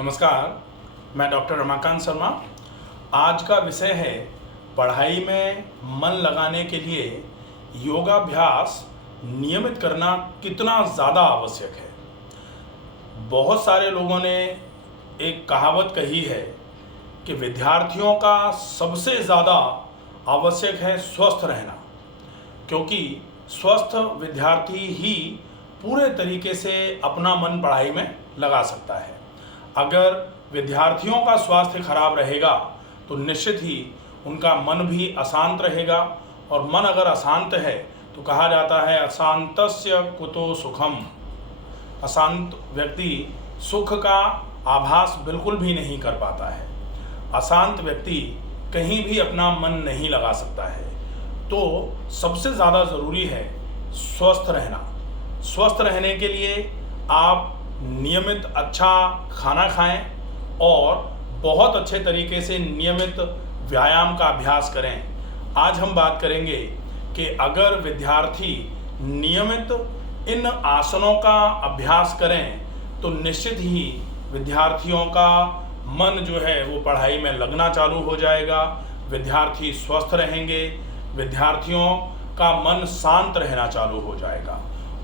नमस्कार, मैं डॉक्टर रमाकांत शर्मा। आज का विषय है पढ़ाई में मन लगाने के लिए योगाभ्यास नियमित करना कितना ज़्यादा आवश्यक है। बहुत सारे लोगों ने एक कहावत कही है कि विद्यार्थियों का सबसे ज़्यादा आवश्यक है स्वस्थ रहना, क्योंकि स्वस्थ विद्यार्थी ही पूरे तरीके से अपना मन पढ़ाई में लगा सकता है। अगर विद्यार्थियों का स्वास्थ्य खराब रहेगा तो निश्चित ही उनका मन भी अशांत रहेगा, और मन अगर अशांत है तो कहा जाता है अशांतस्य कुतो सुखम। अशांत व्यक्ति सुख का आभास बिल्कुल भी नहीं कर पाता है। अशांत व्यक्ति कहीं भी अपना मन नहीं लगा सकता है। तो सबसे ज़्यादा ज़रूरी है स्वस्थ रहना। स्वस्थ रहने के लिए आप नियमित अच्छा खाना खाएं और बहुत अच्छे तरीके से नियमित व्यायाम का अभ्यास करें। आज हम बात करेंगे कि अगर विद्यार्थी नियमित इन आसनों का अभ्यास करें तो निश्चित ही विद्यार्थियों का मन जो है वो पढ़ाई में लगना चालू हो जाएगा। विद्यार्थी स्वस्थ रहेंगे, विद्यार्थियों का मन शांत रहना चालू हो जाएगा,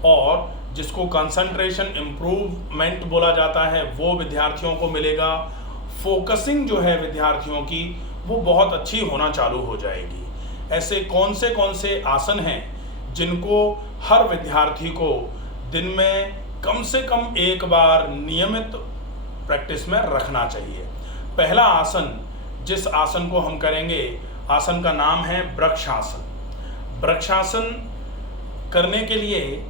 और जिसको कंसंट्रेशन इम्प्रूवमेंट बोला जाता है वो विद्यार्थियों को मिलेगा। फोकसिंग जो है विद्यार्थियों की वो बहुत अच्छी होना चालू हो जाएगी। ऐसे कौन से आसन हैं जिनको हर विद्यार्थी को दिन में कम से कम एक बार नियमित प्रैक्टिस में रखना चाहिए। पहला आसन, जिस आसन को हम करेंगे, आसन का नाम है वृक्षासन। वृक्षासन करने के लिए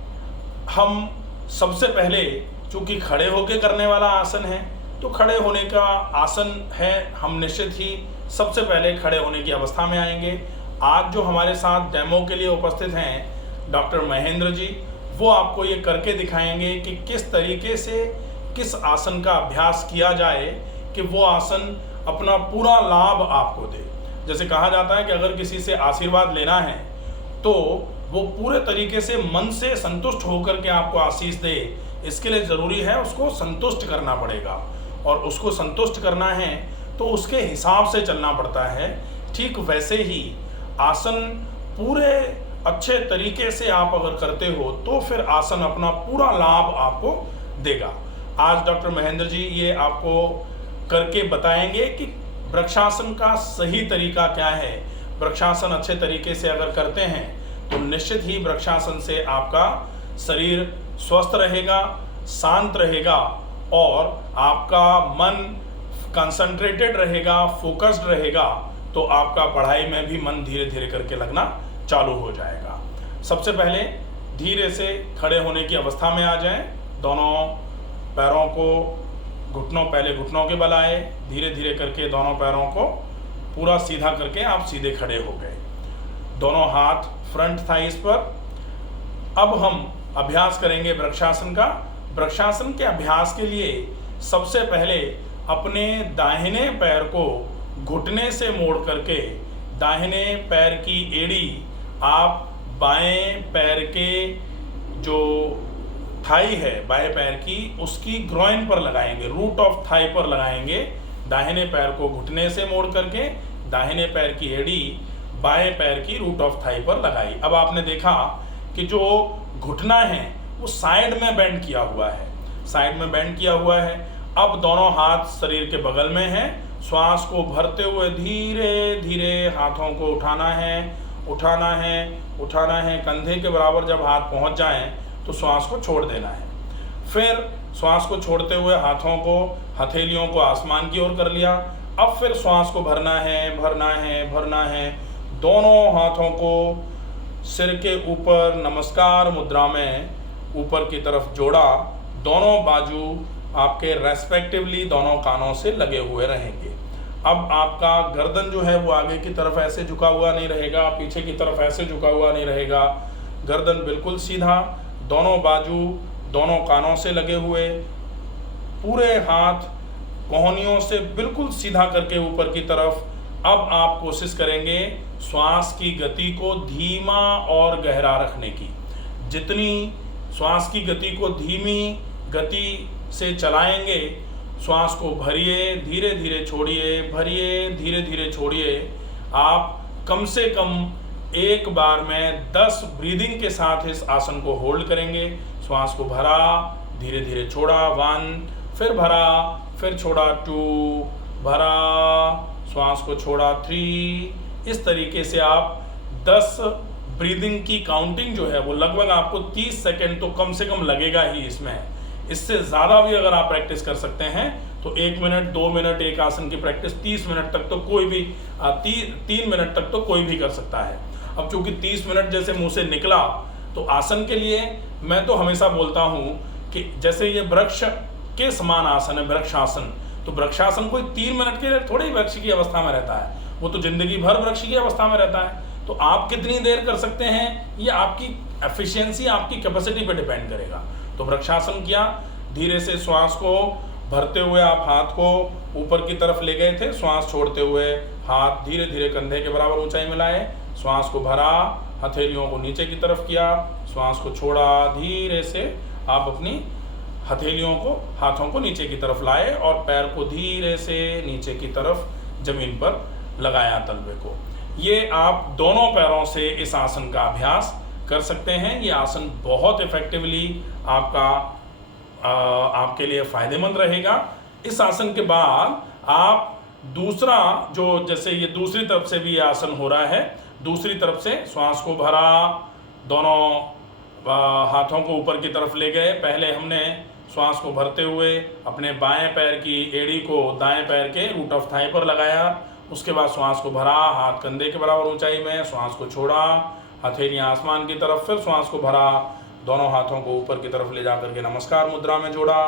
हम सबसे पहले, चूंकि खड़े होकर करने वाला आसन है तो खड़े होने का आसन है, हम निश्चित ही सबसे पहले खड़े होने की अवस्था में आएंगे। आज जो हमारे साथ डेमो के लिए उपस्थित हैं डॉक्टर महेंद्र जी, वो आपको ये करके दिखाएंगे कि किस तरीके से किस आसन का अभ्यास किया जाए कि वो आसन अपना पूरा लाभ आपको दे। जैसे कहा जाता है कि अगर किसी से आशीर्वाद लेना है तो वो पूरे तरीके से मन से संतुष्ट होकर के आपको आशीष दे। इसके लिए ज़रूरी है उसको संतुष्ट करना पड़ेगा, और उसको संतुष्ट करना है तो उसके हिसाब से चलना पड़ता है। ठीक वैसे ही आसन पूरे अच्छे तरीके से आप अगर करते हो तो फिर आसन अपना पूरा लाभ आपको देगा। आज डॉक्टर महेंद्र जी ये आपको करके बताएंगे कि वृक्षासन का सही तरीका क्या है। वृक्षासन अच्छे तरीके से अगर करते हैं तो निश्चित ही वृक्षासन से आपका शरीर स्वस्थ रहेगा, शांत रहेगा, और आपका मन कंसंट्रेटेड रहेगा, फोकस्ड रहेगा, तो आपका पढ़ाई में भी मन धीरे धीरे करके लगना चालू हो जाएगा। सबसे पहले धीरे से खड़े होने की अवस्था में आ जाएं। दोनों पैरों को पहले घुटनों के बल आए, धीरे धीरे करके दोनों पैरों को पूरा सीधा करके आप सीधे खड़े हो गए। दोनों हाथ फ्रंट थाइस पर। अब हम अभ्यास करेंगे वृक्षासन का। वृक्षासन के अभ्यास के लिए सबसे पहले अपने दाहिने पैर को घुटने से मोड़ करके दाहिने पैर की एड़ी आप बाएं पैर के जो थाई है बाएं पैर की, उसकी ग्रोइन पर लगाएंगे, रूट ऑफ थाई पर लगाएंगे। दाहिने पैर को घुटने से मोड़ करके दाहिने पैर की एड़ी बाएं पैर की रूट ऑफ थाई पर लगाई। अब आपने देखा कि जो घुटना है वो साइड में बेंड किया हुआ है, साइड में बेंड किया हुआ है। अब दोनों हाथ शरीर के बगल में हैं। श्वास को भरते हुए धीरे धीरे हाथों को उठाना है, उठाना है, उठाना है। कंधे के बराबर जब हाथ पहुंच जाएं तो श्वास को छोड़ देना है। फिर श्वास को छोड़ते हुए हाथों को, हथेलियों को आसमान की ओर कर लिया। अब फिर श्वास को भरना है, भरना है, भरना है। दोनों हाथों को सिर के ऊपर नमस्कार मुद्रा में ऊपर की तरफ जोड़ा। दोनों बाजू आपके रेस्पेक्टिवली दोनों कानों से लगे हुए रहेंगे। अब आपका गर्दन जो है वो आगे की तरफ ऐसे झुका हुआ नहीं रहेगा, पीछे की तरफ ऐसे झुका हुआ नहीं रहेगा। गर्दन बिल्कुल सीधा, दोनों बाजू दोनों कानों से लगे हुए, पूरे हाथ कोहनियों से बिल्कुल सीधा करके ऊपर की तरफ। अब आप कोशिश करेंगे श्वास की गति को धीमा और गहरा रखने की। जितनी श्वास की गति को धीमी गति से चलाएंगे श्वास को भरिए, धीरे धीरे छोड़िए, भरिए, धीरे धीरे छोड़िए। आप कम से कम एक बार में 10 ब्रीदिंग के साथ इस आसन को होल्ड करेंगे। श्वास को भरा, धीरे धीरे छोड़ा, 1, फिर भरा, फिर छोड़ा, 2, भरा, श्वास को छोड़ा, 3। इस तरीके से आप 10 ब्रीदिंग की काउंटिंग जो है वो लगभग आपको 30 सेकेंड तो कम से कम लगेगा ही इसमें। इससे ज़्यादा भी अगर आप प्रैक्टिस कर सकते हैं तो 1 मिनट, 2 मिनट एक आसन की प्रैक्टिस 30 मिनट तक तो कोई भी 3 मिनट तक तो कोई भी कर सकता है। अब चूंकि 30 मिनट जैसे मुंह से निकला तो आसन के लिए मैं तो हमेशा बोलता हूँ कि जैसे ये वृक्ष के समान आसन है, वृक्षासन, तो वृक्षासन कोई 3 मिनट के लिए थोड़ी ही वृक्ष की अवस्था में रहता है, वो तो जिंदगी भर वृक्ष की अवस्था में रहता है। तो आप कितनी देर कर सकते हैं ये आपकी एफिशिएंसी, आपकी कैपेसिटी पे डिपेंड करेगा। तो वृक्षासन किया, धीरे से श्वास को भरते हुए आप हाथ को ऊपर की तरफ ले गए थे, श्वास छोड़ते हुए हाथ धीरे धीरे कंधे के बराबर ऊंचाई में लाए, श्वास को भरा, हथेलियों को नीचे की तरफ किया, श्वास को छोड़ा, धीरे से आप अपनी हथेलियों को, हाथों को नीचे की तरफ लाए और पैर को धीरे से नीचे की तरफ जमीन पर लगाया, तलवे को। ये आप दोनों पैरों से इस आसन का अभ्यास कर सकते हैं। ये आसन बहुत इफेक्टिवली आपके लिए फायदेमंद रहेगा। इस आसन के बाद आप दूसरा जो, जैसे ये दूसरी तरफ से भी ये आसन हो रहा है, दूसरी तरफ से श्वास को भरा, दोनों हाथों को ऊपर की तरफ ले गए। पहले हमने श्वास को भरते हुए अपने बाएं पैर की एड़ी को दाएं पैर के रूट ऑफ थाई पर लगाया, उसके बाद श्वास को भरा, हाथ कंधे के बराबर ऊंचाई में, श्वास को छोड़ा, हथेलियां आसमान की तरफ, फिर श्वास को भरा, दोनों हाथों को ऊपर की तरफ ले जाकर के नमस्कार मुद्रा में जोड़ा।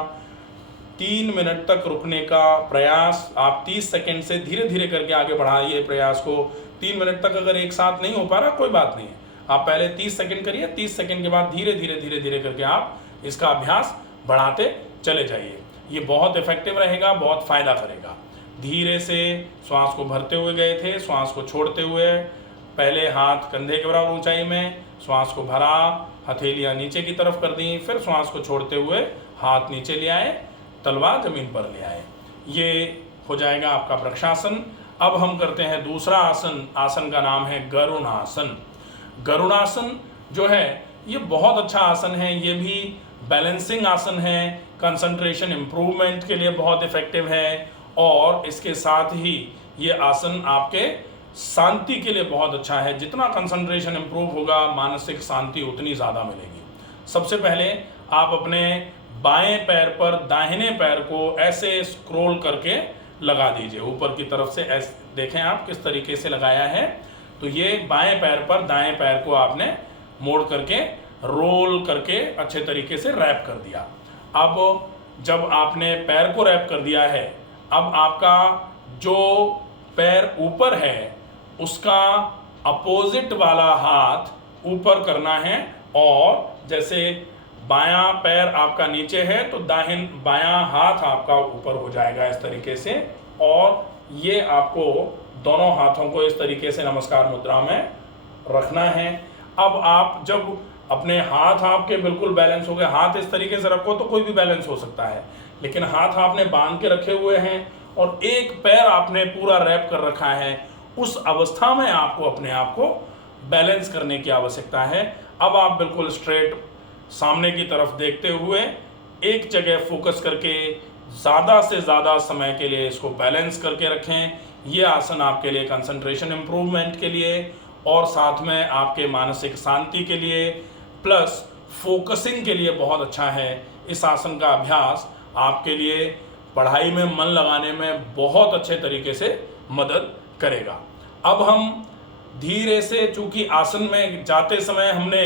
3 मिनट तक रुकने का प्रयास आप 30 सेकेंड से धीरे धीरे करके आगे बढ़ाइए प्रयास को। 3 मिनट तक अगर एक साथ नहीं हो पा रहा कोई बात नहीं है, आप पहले 30 सेकेंड करिए, 30 सेकेंड के बाद धीरे धीरे धीरे धीरे करके आप इसका अभ्यास बढ़ाते चले जाइए। ये बहुत इफेक्टिव रहेगा, बहुत फायदा करेगा। धीरे से श्वास को भरते हुए गए थे, श्वास को छोड़ते हुए पहले हाथ कंधे के बराबर ऊंचाई में, श्वास को भरा, हथेलियां नीचे की तरफ कर दी, फिर श्वास को छोड़ते हुए हाथ नीचे ले आए, तलवा जमीन पर ले आए। ये हो जाएगा आपका वृक्षासन। अब हम करते हैं दूसरा आसन। आसन का नाम है गरुणासन। गरुणासन जो है ये बहुत अच्छा आसन है। ये भी बैलेंसिंग आसन है, कंसंट्रेशन इंप्रूवमेंट के लिए बहुत इफेक्टिव है, और इसके साथ ही ये आसन आपके शांति के लिए बहुत अच्छा है। जितना कंसंट्रेशन इंप्रूव होगा, मानसिक शांति उतनी ज़्यादा मिलेगी। सबसे पहले आप अपने बाएं पैर पर दाहिने पैर को ऐसे स्क्रॉल करके लगा दीजिए ऊपर की तरफ से। ऐसे देखें आप किस तरीके से लगाया है। तो ये बाएं पैर पर दाएं पैर को आपने मोड़ करके रोल करके अच्छे तरीके से रैप कर दिया। अब जब आपने पैर को रैप कर दिया है, अब आपका जो पैर ऊपर है उसका अपोजिट वाला हाथ ऊपर करना है, और जैसे बायां पैर आपका नीचे है तो बायां हाथ आपका ऊपर हो जाएगा इस तरीके से, और ये आपको दोनों हाथों को इस तरीके से नमस्कार मुद्रा में रखना है। अब आप जब अपने हाथ आपके बिल्कुल बैलेंस हो गए, हाथ इस तरीके से रखो तो कोई भी बैलेंस हो सकता है, लेकिन हाथ आपने बांध के रखे हुए हैं और एक पैर आपने पूरा रैप कर रखा है, उस अवस्था में आपको अपने आप को बैलेंस करने की आवश्यकता है। अब आप बिल्कुल स्ट्रेट सामने की तरफ देखते हुए एक जगह फोकस करके ज़्यादा से ज़्यादा समय के लिए इसको बैलेंस करके रखें। ये आसन आपके लिए कंसंट्रेशन इम्प्रूवमेंट के लिए और साथ में आपके मानसिक शांति के लिए प्लस फोकसिंग के लिए बहुत अच्छा है। इस आसन का अभ्यास आपके लिए पढ़ाई में मन लगाने में बहुत अच्छे तरीके से मदद करेगा। अब हम धीरे से, चूंकि आसन में जाते समय हमने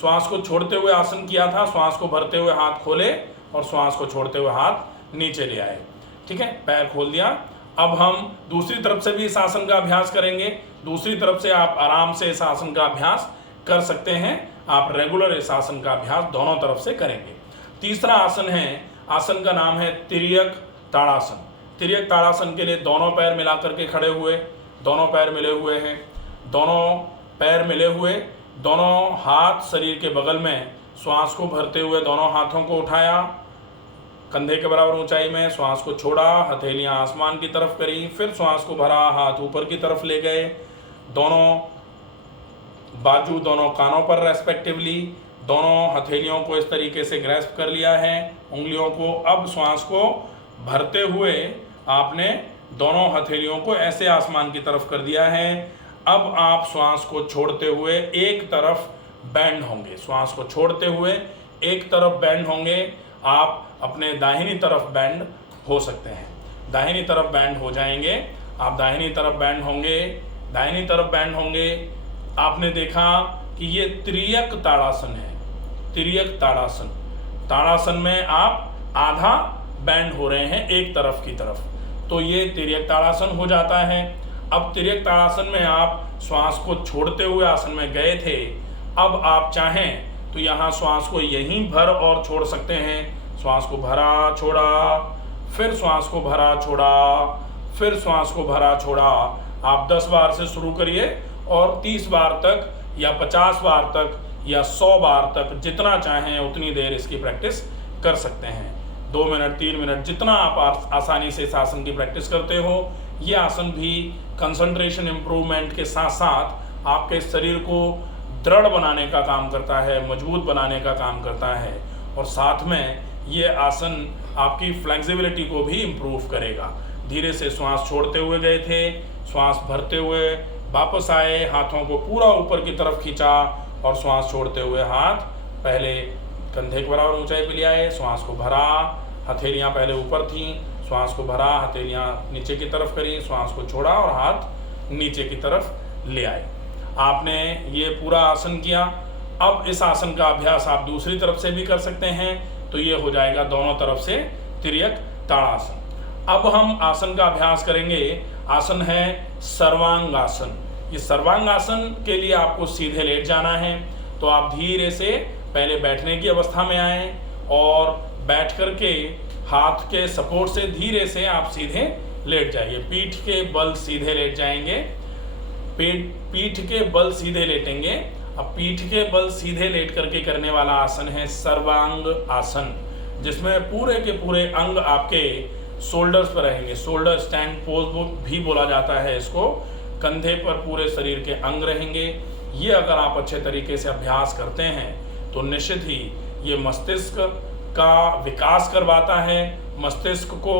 श्वास को छोड़ते हुए आसन किया था, श्वास को भरते हुए हाथ खोले और श्वास को छोड़ते हुए हाथ नीचे ले आए, ठीक है, पैर खोल दिया। अब हम दूसरी तरफ से भी इस आसन का अभ्यास करेंगे। दूसरी तरफ से आप आराम से इस आसन का अभ्यास कर सकते हैं। आप रेगुलर इस आसन का अभ्यास दोनों तरफ से करेंगे। तीसरा आसन है, आसन का नाम है तिर्यक ताड़ासन। तिर्यक ताड़ासन के लिए दोनों पैर मिला करके खड़े हुए, दोनों पैर मिले हुए हैं, दोनों पैर मिले हुए, दोनों हाथ शरीर के बगल में, श्वास को भरते हुए दोनों हाथों को उठाया, कंधे के बराबर ऊंचाई में, श्वास को छोड़ा, हथेलियां आसमान की तरफ करी, फिर श्वास को भरा, हाथ ऊपर की तरफ ले गए, दोनों बाजू दोनों कानों पर रेस्पेक्टिवली, दोनों हथेलियों को इस तरीके से ग्रैस्प कर लिया है, उंगलियों को। अब श्वास को भरते हुए आपने दोनों हथेलियों को ऐसे आसमान की तरफ कर दिया है। अब आप श्वास को छोड़ते हुए एक तरफ बैंड होंगे, श्वास को छोड़ते हुए एक तरफ बैंड होंगे। आप अपने दाहिनी तरफ बैंड हो सकते हैं, दाहिनी तरफ बैंड हो जाएंगे, आप दाहिनी तरफ बैंड होंगे, दाहिनी तरफ बैंड होंगे। आपने देखा कि ये तिर्यक ताड़ासन है, तिर्यक ताड़ासन। ताड़ासन में आप आधा बैंड हो रहे हैं एक तरफ की तरफ, तो ये तिर्यक ताड़ासन हो जाता है। अब तिर्यक ताड़ासन में आप श्वास को छोड़ते हुए आसन में गए थे, अब आप चाहें तो यहाँ श्वास को यहीं भर और छोड़ सकते हैं। श्वास को भरा छोड़ा, फिर श्वास को भरा छोड़ा, फिर श्वास को भरा छोड़ा। आप 10 बार से शुरू करिए और 30 बार तक या 50 बार तक या 100 बार तक, जितना चाहें उतनी देर इसकी प्रैक्टिस कर सकते हैं। 2 मिनट 3 मिनट जितना आप आसानी से इस आसन की प्रैक्टिस करते हो। ये आसन भी कंसंट्रेशन इम्प्रूवमेंट के साथ साथ आपके शरीर को दृढ़ बनाने का काम करता है, मजबूत बनाने का काम करता है, और साथ में ये आसन आपकी फ्लेक्सिबिलिटी को भी इम्प्रूव करेगा। धीरे से श्वास छोड़ते हुए गए थे, श्वास भरते हुए वापस आए, हाथों को पूरा ऊपर की तरफ खींचा और श्वास छोड़ते हुए हाथ पहले कंधे के बराबर ऊंचाई पे ले आए, श्वास को भरा, हथेलियां पहले ऊपर थीं, श्वास को भरा, हथेलियां नीचे की तरफ करी, श्वास को छोड़ा और हाथ नीचे की तरफ ले आए। आपने ये पूरा आसन किया। अब इस आसन का अभ्यास आप दूसरी तरफ से भी कर सकते हैं, तो ये हो जाएगा दोनों तरफ से तिर्यक ताड़ासन। अब हम आसन का अभ्यास करेंगे। आसन है सर्वांगासन। ये सर्वांगासन के लिए आपको सीधे लेट जाना है, तो आप धीरे से पहले बैठने की अवस्था में आए और बैठ करके हाथ के सपोर्ट से धीरे से आप सीधे लेट जाइए। पीठ के बल सीधे लेट जाएंगे, पीठ के बल सीधे लेटेंगे। अब पीठ के बल सीधे लेट करके करने वाला आसन है सर्वांग आसन, जिसमें पूरे के पूरे अंग आपके शोल्डर्स पर रहेंगे। शोल्डर स्टैंड पोज भी बोला जाता है इसको। कंधे पर पूरे शरीर के अंग रहेंगे। ये अगर आप अच्छे तरीके से अभ्यास करते हैं तो निश्चित ही ये मस्तिष्क का विकास करवाता है, मस्तिष्क को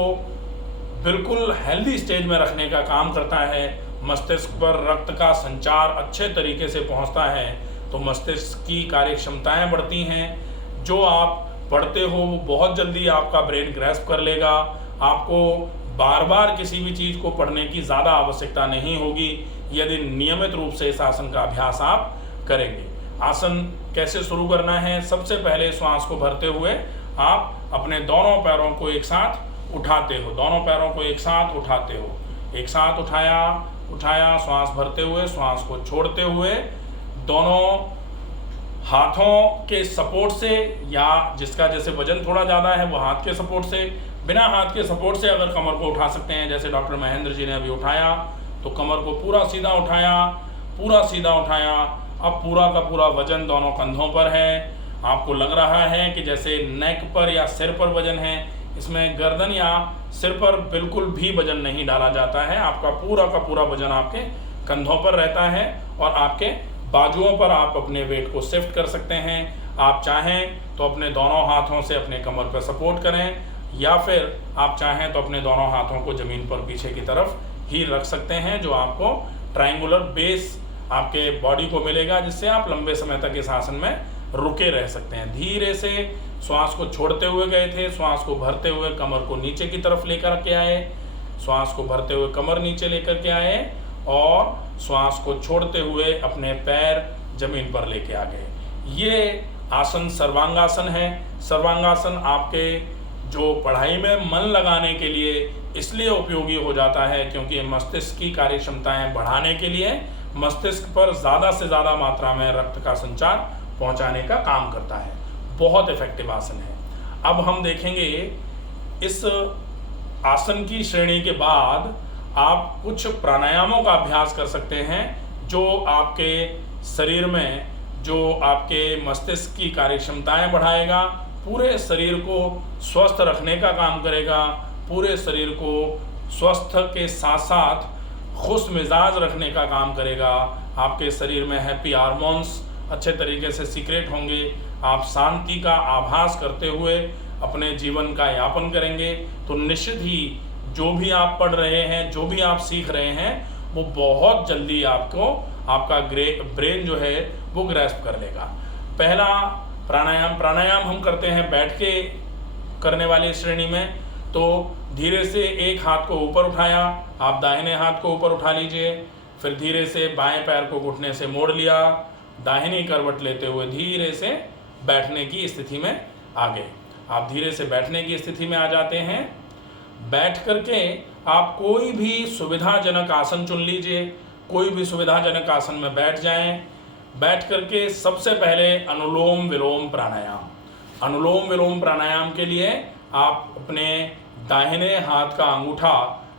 बिल्कुल हेल्दी स्टेज में रखने का काम करता है। मस्तिष्क पर रक्त का संचार अच्छे तरीके से पहुंचता है, तो मस्तिष्क की कार्य क्षमताएँ बढ़ती हैं। जो आप पढ़ते हो वो बहुत जल्दी आपका ब्रेन ग्रैस्प कर लेगा। आपको बार बार किसी भी चीज़ को पढ़ने की ज़्यादा आवश्यकता नहीं होगी यदि नियमित रूप से इस आसन का अभ्यास आप करेंगे। आसन कैसे शुरू करना है? सबसे पहले श्वास को भरते हुए आप अपने दोनों पैरों को एक साथ उठाते हो, दोनों पैरों को एक साथ उठाते हो। एक साथ उठाया, उठाया, श्वास भरते हुए, श्वास को छोड़ते हुए, दोनों हाथों के सपोर्ट से, या जिसका जैसे वजन थोड़ा ज़्यादा है वो हाथ के सपोर्ट से, बिना हाथ के सपोर्ट से अगर कमर को उठा सकते हैं, जैसे डॉक्टर महेंद्र जी ने अभी उठाया, तो कमर को पूरा सीधा उठाया, पूरा सीधा उठाया। अब पूरा का पूरा वजन दोनों कंधों पर है। आपको लग रहा है कि जैसे नेक पर या सिर पर वजन है, इसमें गर्दन या सिर पर बिल्कुल भी वजन नहीं डाला जाता है। आपका पूरा का पूरा वजन आपके कंधों पर रहता है और आपके बाजुओं पर आप अपने वेट को शिफ्ट कर सकते हैं। आप चाहें तो अपने दोनों हाथों से अपने कमर पर सपोर्ट करें, या फिर आप चाहें तो अपने दोनों हाथों को ज़मीन पर पीछे की तरफ ही रख सकते हैं, जो आपको ट्रायंगुलर बेस आपके बॉडी को मिलेगा, जिससे आप लंबे समय तक इस आसन में रुके रह सकते हैं। धीरे से श्वास को छोड़ते हुए गए थे, श्वास को भरते हुए कमर को नीचे की तरफ लेकर के आए, श्वास को भरते हुए कमर नीचे लेकर के आए और श्वास को छोड़ते हुए अपने पैर जमीन पर लेके आ गए। ये आसन सर्वांगासन है। सर्वांगासन आपके जो पढ़ाई में मन लगाने के लिए इसलिए उपयोगी हो जाता है क्योंकि मस्तिष्क की कार्य क्षमताएं बढ़ाने के लिए मस्तिष्क पर ज़्यादा से ज़्यादा मात्रा में रक्त का संचार पहुंचाने का काम करता है। बहुत इफेक्टिव आसन है। अब हम देखेंगे इस आसन की श्रेणी के बाद आप कुछ प्राणायामों का अभ्यास कर सकते हैं, जो आपके शरीर में जो आपके मस्तिष्क की कार्य क्षमताएं बढ़ाएगा, पूरे शरीर को स्वस्थ रखने का काम करेगा, पूरे शरीर को स्वस्थ के साथ साथ खुश मिजाज रखने का काम करेगा। आपके शरीर में हैप्पी हार्मोन्स अच्छे तरीके से सीक्रेट होंगे, आप शांति का आभास करते हुए अपने जीवन का यापन करेंगे। तो निश्चित ही जो भी आप पढ़ रहे हैं, जो भी आप सीख रहे हैं, वो बहुत जल्दी आपका ब्रेन जो है वो ग्रैस्प कर लेगा। पहला प्राणायाम हम करते हैं बैठ के करने वाली श्रेणी में। तो धीरे से एक हाथ को ऊपर उठाया, आप दाहिने हाथ को ऊपर उठा लीजिए, फिर धीरे से बाएं पैर को घुटने से मोड़ लिया, दाहिनी करवट लेते हुए धीरे से बैठने की स्थिति में आ गए। आप धीरे से बैठने की स्थिति में आ जाते हैं। बैठ करके आप कोई भी सुविधाजनक आसन चुन लीजिए, कोई भी सुविधाजनक आसन में बैठ जाएं। बैठ करके सबसे पहले अनुलोम विलोम प्राणायाम। अनुलोम विलोम प्राणायाम के लिए आप अपने दाहिने हाथ का अंगूठा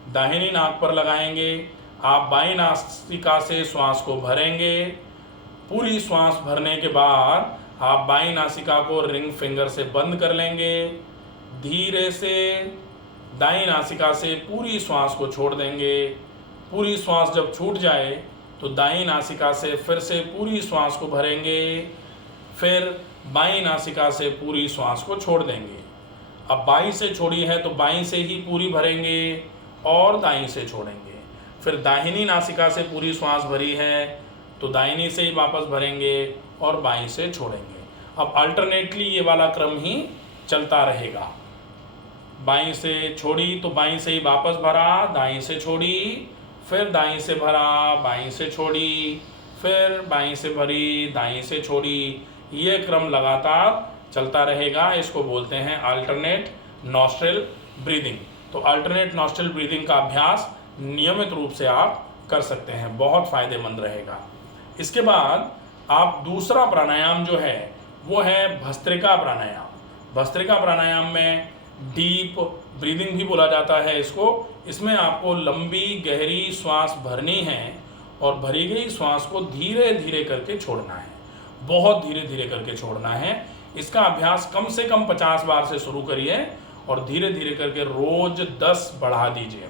दाहिनी नाक पर लगाएंगे। आप बाईं नासिका से श्वास को भरेंगे। पूरी श्वास भरने के बाद आप बाईं नासिका को रिंग फिंगर से बंद कर लेंगे। धीरे से दाईं नासिका से पूरी श्वास को छोड़ देंगे। पूरी श्वास जब छूट जाए तो दाईं नासिका से फिर से पूरी श्वास को भरेंगे, फिर बाईं नासिका से पूरी श्वास को छोड़ देंगे। अब बाईं से छोड़ी है तो बाईं से ही पूरी भरेंगे और दाईं से छोड़ेंगे। फिर दाहिनी नासिका से पूरी श्वास भरी है तो दाहिनी से ही वापस भरेंगे और बाईं से छोड़ेंगे। अब अल्टरनेटली ये वाला क्रम ही चलता रहेगा। बाईं से छोड़ी तो बाईं से ही वापस भरा, दाईं से छोड़ी, फिर दाईं से भरा, बाईं से छोड़ी, फिर बाईं से भरी, दाईं से छोड़ी। ये क्रम लगातार चलता रहेगा। इसको बोलते हैं अल्टरनेट नॉस्ट्रिल ब्रीदिंग। तो अल्टरनेट नॉस्ट्रिल ब्रीदिंग का अभ्यास नियमित रूप से आप कर सकते हैं, बहुत फायदेमंद रहेगा। इसके बाद आप दूसरा प्राणायाम जो है वो है भस्त्रिका प्राणायाम। भस्त्रिका प्राणायाम में डीप ब्रीदिंग भी बोला जाता है इसको। इसमें आपको लंबी गहरी श्वास भरनी है और भरी गई श्वास को धीरे धीरे करके छोड़ना है, बहुत धीरे धीरे करके छोड़ना है। इसका अभ्यास कम से कम 50 बार से शुरू करिए और धीरे धीरे करके रोज 10 बढ़ा दीजिए।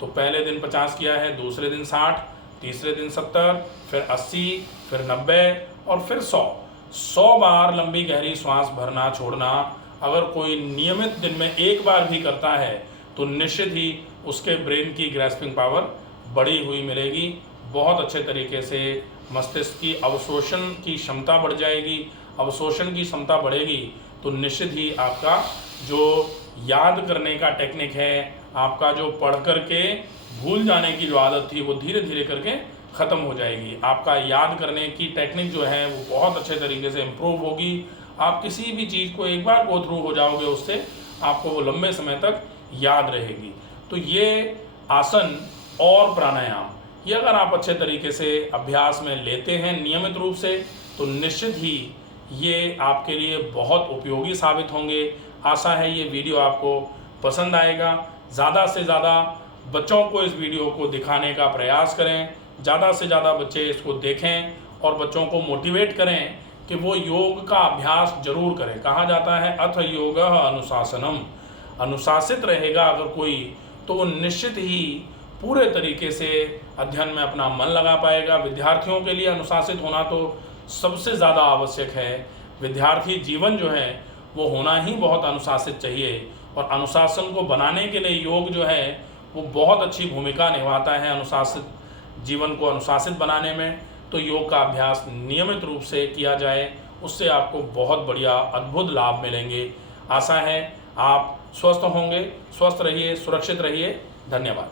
तो पहले दिन 50 किया है, दूसरे दिन 60, तीसरे दिन 70, फिर 80, फिर 90 और फिर 100 बार लंबी गहरी श्वास भरना छोड़ना। अगर कोई नियमित दिन में एक बार भी करता है तो निश्चित ही उसके ब्रेन की ग्रैस्पिंग पावर बढ़ी हुई मिलेगी। बहुत अच्छे तरीके से मस्तिष्क की अवशोषण की क्षमता बढ़ जाएगी। अवशोषण की क्षमता बढ़ेगी तो निश्चित ही आपका जो याद करने का टेक्निक है, आपका जो पढ़ करके भूल जाने की जो आदत थी वो धीरे धीरे करके ख़त्म हो जाएगी। आपका याद करने की टेक्निक जो है वो बहुत अच्छे तरीके से इम्प्रूव होगी। आप किसी भी चीज़ को एक बार गो थ्रू हो जाओगे, उससे आपको वो लंबे समय तक याद रहेगी। तो ये आसन और प्राणायाम ये अगर आप अच्छे तरीके से अभ्यास में लेते हैं नियमित रूप से तो निश्चित ही ये आपके लिए बहुत उपयोगी साबित होंगे। आशा है ये वीडियो आपको पसंद आएगा। ज़्यादा से ज़्यादा बच्चों को इस वीडियो को दिखाने का प्रयास करें, ज़्यादा से ज़्यादा बच्चे इसको देखें और बच्चों को मोटिवेट करें कि वो योग का अभ्यास जरूर करें। कहा जाता है अथ योगः अनुशासनम। अनुशासित रहेगा अगर कोई तो वो निश्चित ही पूरे तरीके से अध्ययन में अपना मन लगा पाएगा। विद्यार्थियों के लिए अनुशासित होना तो सबसे ज़्यादा आवश्यक है। विद्यार्थी जीवन जो है वो होना ही बहुत अनुशासित चाहिए और अनुशासन को बनाने के लिए योग जो है वो बहुत अच्छी भूमिका निभाता है अनुशासित जीवन को अनुशासित बनाने में। तो योग का अभ्यास नियमित रूप से किया जाए, उससे आपको बहुत बढ़िया अद्भुत लाभ मिलेंगे। आशा है आप स्वस्थ होंगे। स्वस्थ रहिए, सुरक्षित रहिए। धन्यवाद।